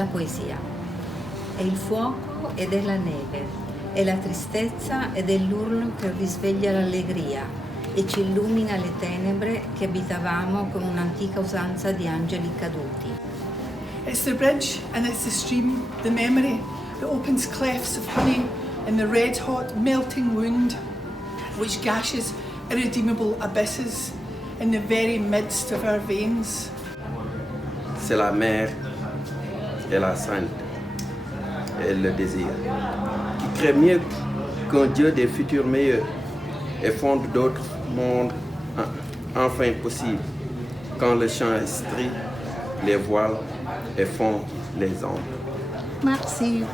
la poesia. È il fuoco ed è la neve, è la tristezza ed è l'urlo che risveglia l'allegria e ci illumina le tenebre che abitavamo con un'antica usanza di angeli caduti. It's the bridge and it's the stream, the memory that opens clefts of honey in the red-hot melting wound, which gashes irredeemable abysses in the very midst of our veins. C'est la mère et la sainte et le désir qui crée mieux qu'un Dieu des futurs meilleurs et fonde d'autres mondes enfin possibles quand le chant estrie les voiles et fond les ombres. Merci.